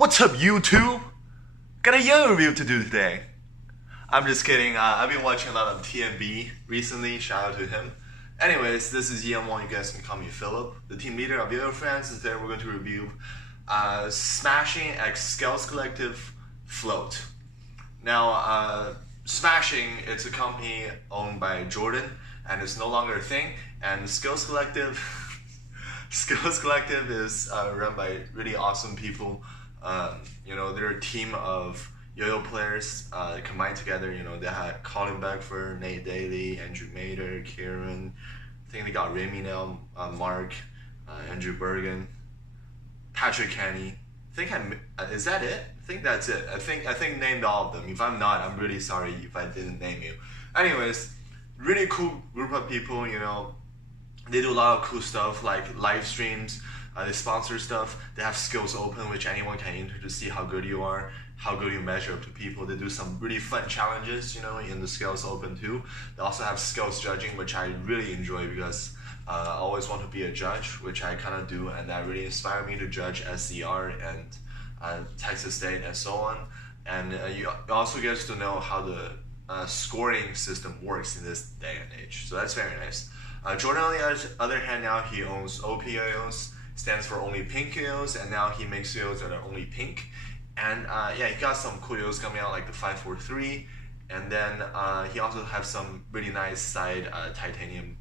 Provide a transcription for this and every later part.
What's up, YouTube? Got a yo review to do today. I'm just kidding. I've been watching a lot of TMB recently. Shout out to him. Anyways, this is EM1. You guys can call me Philip, the team leader of Yo Friends. Today we're going to review Smashing X Skills Collective Float. Now, Smashing, it's a company owned by Jordan, and it's no longer a thing. And Skills Collective, Skills Collective is run by really awesome people. They're a team of yo-yo players combined together. They had Colin Beckford, Nate Daly, Andrew Mader, Kieran. I think they got Remy now, Mark, Andrew Bergen, Patrick Kenny. Is that it? I think that's it. I think named all of them. If I'm not, I'm really sorry if I didn't name you. Anyways, really cool group of people. They do a lot of cool stuff like live streams. They sponsor stuff. They have Skills Open, which anyone can enter to see how good you are, how good you measure up to people. They do some really fun challenges, in the Skills Open too. They also have skills judging, which I really enjoy because I always want to be a judge, which I kind of do, and that really inspired me to judge SCR and Texas State and so on. And you also get to know how the scoring system works in this day and age. So that's very nice. Jordan, on the other hand, now he owns OPIOs. Stands for Only Pink Yo-Yos, and now he makes yo-yos that are only pink. And he got some cool yo-yos coming out like the 543, and then he also has some really nice side titanium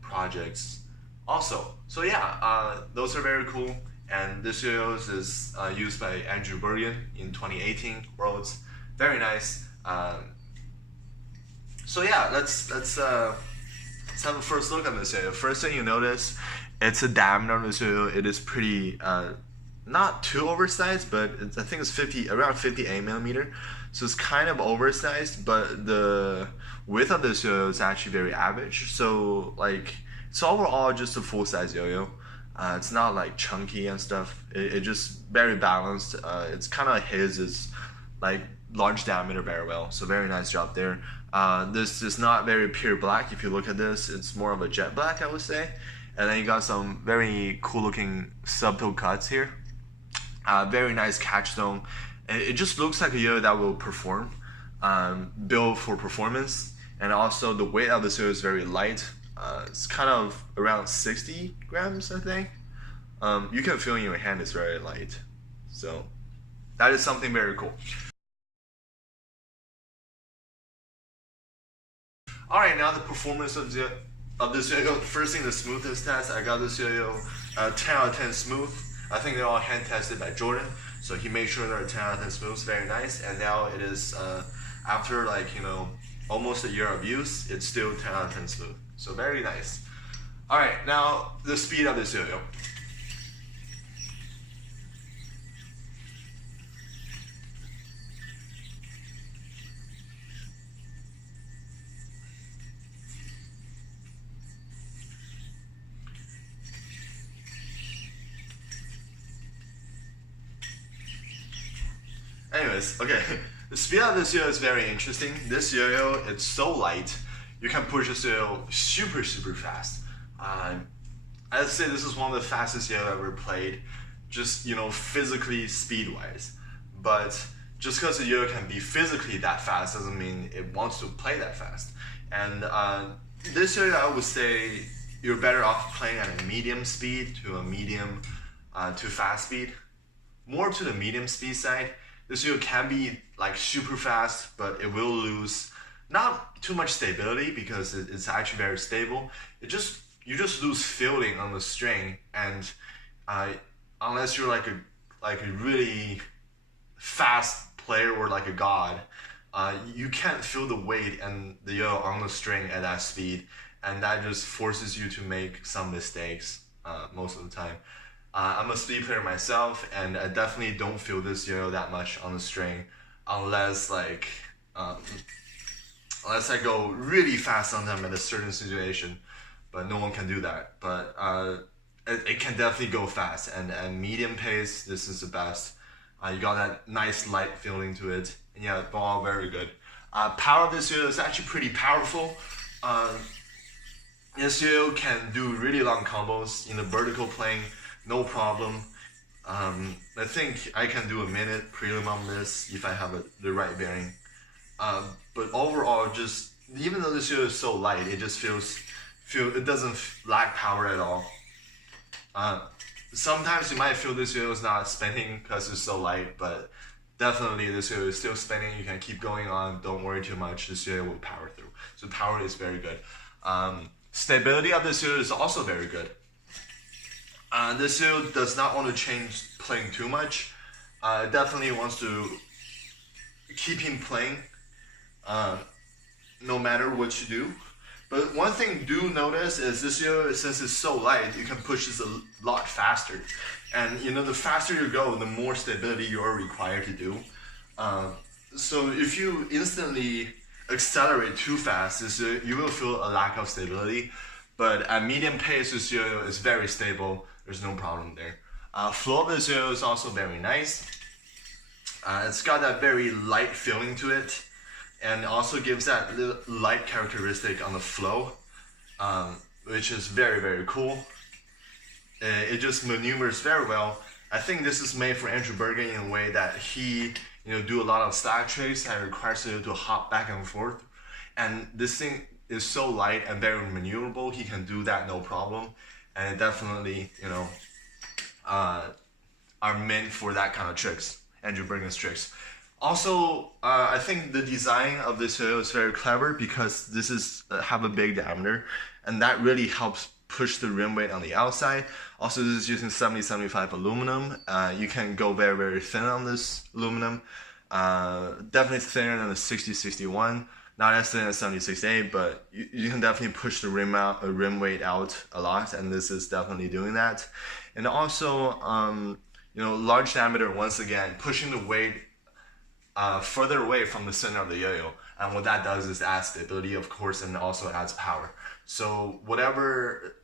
projects also. So yeah, those are very cool. And this yo-yos is used by Andrew Bergen in 2018 Worlds. Very nice. So yeah, let's have a first look at this yo-yo. First thing you notice, it's a diameter of this yo-yo. It is pretty, not too oversized, but I think it's around 58 millimeter. So it's kind of oversized, but the width of this yo-yo is actually very average. So like, it's overall just a full size yo-yo. It's not like chunky and stuff. It just very balanced. It's kind of is like large diameter very well. So very nice job there. This is not very pure black. If you look at this, it's more of a jet black, I would say. And then you got some very cool looking subtle cuts here. Very nice catch zone. It just looks like a yo-yo that will perform, built for performance. And also the weight of this yo-yo is very light. It's kind of around 60 grams, I think. You can feel in your hand it's very light. So that is something very cool. Alright, now the performance of this yo-yo. First thing, the smoothness test. I got this yo-yo 10 out of 10 smooth. I think they're all hand tested by Jordan, so he made sure they're 10 out of 10 smooth. It's very nice. And now it is after almost a year of use, it's still 10 out of 10 smooth. So very nice. All right, now the speed of this yo-yo. Anyways, okay, the speed of this yo-yo is very interesting. This yo-yo, it's so light, you can push this yo-yo super fast. I'd say this is one of the fastest yo-yo I've ever played, just physically speed-wise. But just because the yo-yo can be physically that fast doesn't mean it wants to play that fast. And this yo-yo, I would say you're better off playing at a medium speed to a medium to fast speed. More to the medium speed side. This yo-yo can be like super fast, but it will lose not too much stability because it's actually very stable. You just lose feeling on the string, and unless you're like a really fast player or like a god, you can't feel the weight and the yo-yo on the string at that speed, and that just forces you to make some mistakes most of the time. I'm a speed player myself, and I definitely don't feel this yo-yo that much on the string, unless I go really fast on them in a certain situation. But no one can do that. But it can definitely go fast, and medium pace, this is the best. You got that nice light feeling to it, and yeah, ball very good. Power of this yo-yo is actually pretty powerful. This yo-yo can do really long combos in the vertical plane. No problem. I think I can do a minute prelim on this if I have the right bearing. But overall, just even though this yo is so light, it just it doesn't lack power at all. Sometimes you might feel this yo is not spinning because it's so light, but definitely this yo is still spinning. You can keep going on. Don't worry too much. This yo will power through. So power is very good. Stability of this yo is also very good. This yo does not want to change playing too much. It definitely wants to keep him playing no matter what you do. But one thing do notice is this yo, since it's so light, you can push this a lot faster. And you know, the faster you go, the more stability you are required to do. So if you instantly accelerate too fast, you will feel a lack of stability. But at medium pace, this yo is very stable. There's no problem there. Flow of this yo is also very nice. It's got that very light feeling to it, and also gives that little light characteristic on the flow, which is very, very cool. It just maneuvers very well. I think this is made for Andrew Bergen in a way that he, do a lot of stack tricks that requires you to hop back and forth. And this thing is so light and very maneuverable. He can do that no problem. And it definitely, are meant for that kind of tricks, Andrew Bergen's tricks. Also, I think the design of this yo is very clever because this is have a big diameter, and that really helps push the rim weight on the outside. Also, this is using 70-75 aluminum. You can go very, very thin on this aluminum. Definitely thinner than the 60-61. Not as thin as 76A, but you can definitely push the rim weight out a lot, and this is definitely doing that. And also, large diameter, once again, pushing the weight further away from the center of the yo-yo. And what that does is add stability, of course, and also adds power. So whatever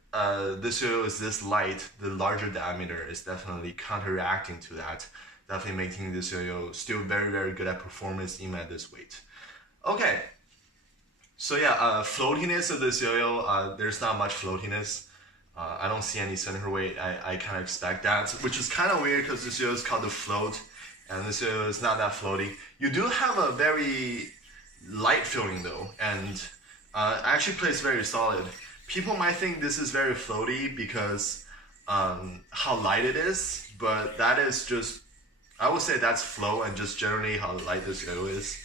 this yo-yo is this light, the larger diameter is definitely counteracting to that. Definitely making this yo-yo still very, very good at performance even at this weight. Okay. So yeah, floatiness of this yo-yo, there's not much floatiness. I don't see any center weight. I kind of expect that, which is kind of weird because this yo is called the float, and this yo is not that floaty. You do have a very light feeling though, and actually plays very solid. People might think this is very floaty because how light it is, but that is just, I would say that's flow and just generally how light this yo is.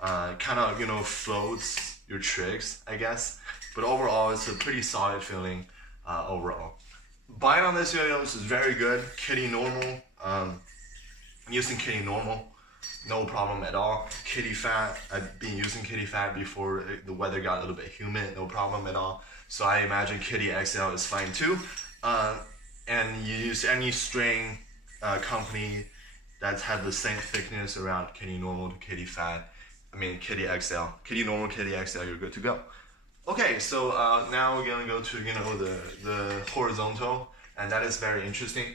Kind of, floats your tricks, I guess. But overall, it's a pretty solid feeling overall. Bind on this yo-yo is very good. Kitty normal. Using kitty normal, no problem at all. Kitty fat, I've been using kitty fat before the weather got a little bit humid, no problem at all. So I imagine kitty XL is fine too. And you use any string company that's had the same thickness around kitty normal to kitty fat. Kitty XL. Kitty normal, kitty XL, you're good to go. Okay, so now we're gonna go to, the horizontal, and that is very interesting.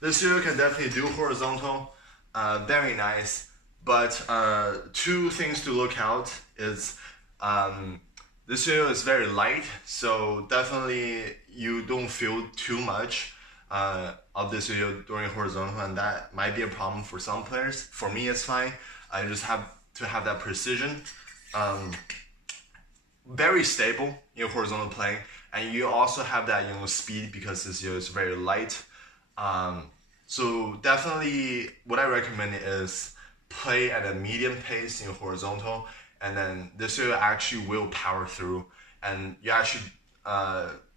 This yo can definitely do horizontal, very nice, but two things to look out is this yo is very light, so definitely you don't feel too much of this yo during horizontal, and that might be a problem for some players. For me, it's fine. I just have to have that precision. Very stable in horizontal playing, and you also have that speed because this yo is very light. So definitely what I recommend is play at a medium pace in horizontal, and then this yo actually will power through, and you actually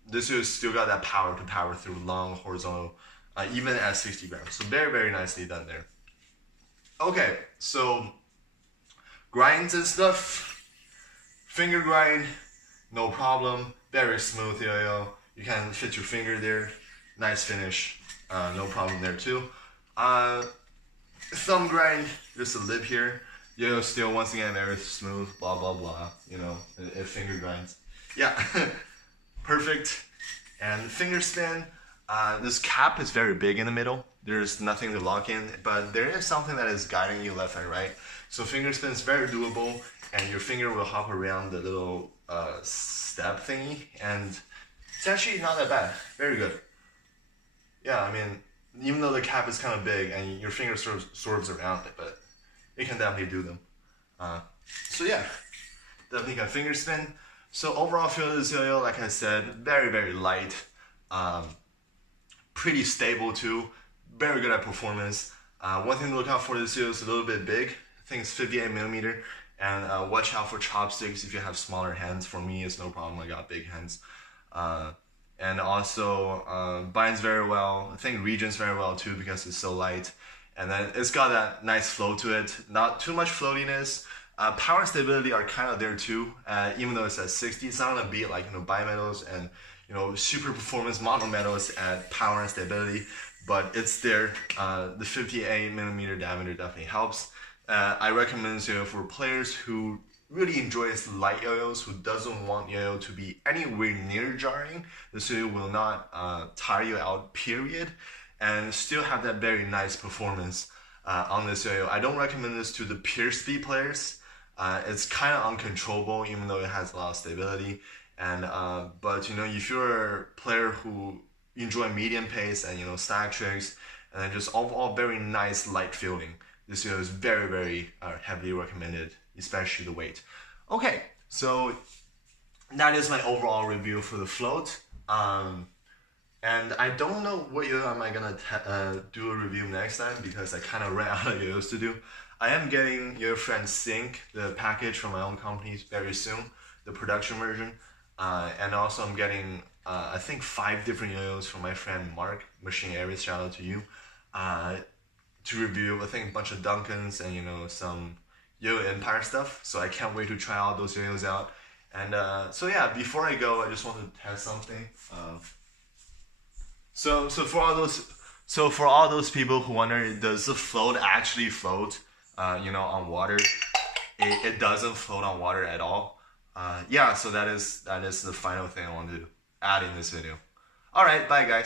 this yo still got that power to power through long horizontal, even at 60 grams. So very, very nicely done there. Okay, so grinds and stuff, finger grind, no problem, very smooth yo-yo. You can fit your finger there, nice finish, no problem there too. Thumb grind, just a lip here. Yo, still once again very smooth, blah blah blah. It finger grinds. Yeah, perfect. And finger spin. This cap is very big in the middle. There's nothing to lock in, but there is something that is guiding you left and right. So finger spin is very doable, and your finger will hop around the little step thingy, and it's actually not that bad. Very good. Yeah, I mean, even though the cap is kind of big and your finger sort of swerves around it, but you can definitely do them. So yeah, definitely can finger spin. So overall feel of this yo-yo, like I said, very, very light. Pretty stable too. Very good at performance. One thing to look out for this yo-yo is a little bit big. I think it's 58 millimeter. And watch out for chopsticks if you have smaller hands. For me, it's no problem. I got big hands. And also binds very well. I think regions very well too because it's so light. And then it's got that nice flow to it. Not too much floatiness. Power and stability are kind of there too. Even though it's at 60, it's not gonna beat like bimetals and super performance mono metals at power and stability. But it's there. The 58 millimeter diameter definitely helps. I recommend this yo-yo for players who really enjoys light yo-yos, who doesn't want yo-yo to be anywhere near jarring. This yo-yo will not tire you out, period, and still have that very nice performance on this yo-yo. I don't recommend this to the pure speed players. It's kind of uncontrollable, even though it has a lot of stability. And but if you're a player who enjoy medium pace and stack tricks and then just overall very nice light feeling, this yo-yo is very, very heavily recommended, especially the weight. Okay, so that is my overall review for the float. And I don't know what yo-yo am I gonna do a review next time because I kind of ran out of yo-yos to do. I am getting your friend Sync, the package from my own company, very soon, the production version. And also I'm getting, I think 5 different yo-yos from my friend Mark, Machine Aries, shout out to you, to review. I think a bunch of Duncans and some Yo-Yo Empire stuff. So I can't wait to try all those yo-yos out. And so yeah, before I go, I just want to test something. So for all those people who wonder, does the float actually float on water? It doesn't float on water at all. Yeah, so that is the final thing I want to add in this video. Alright, bye guys.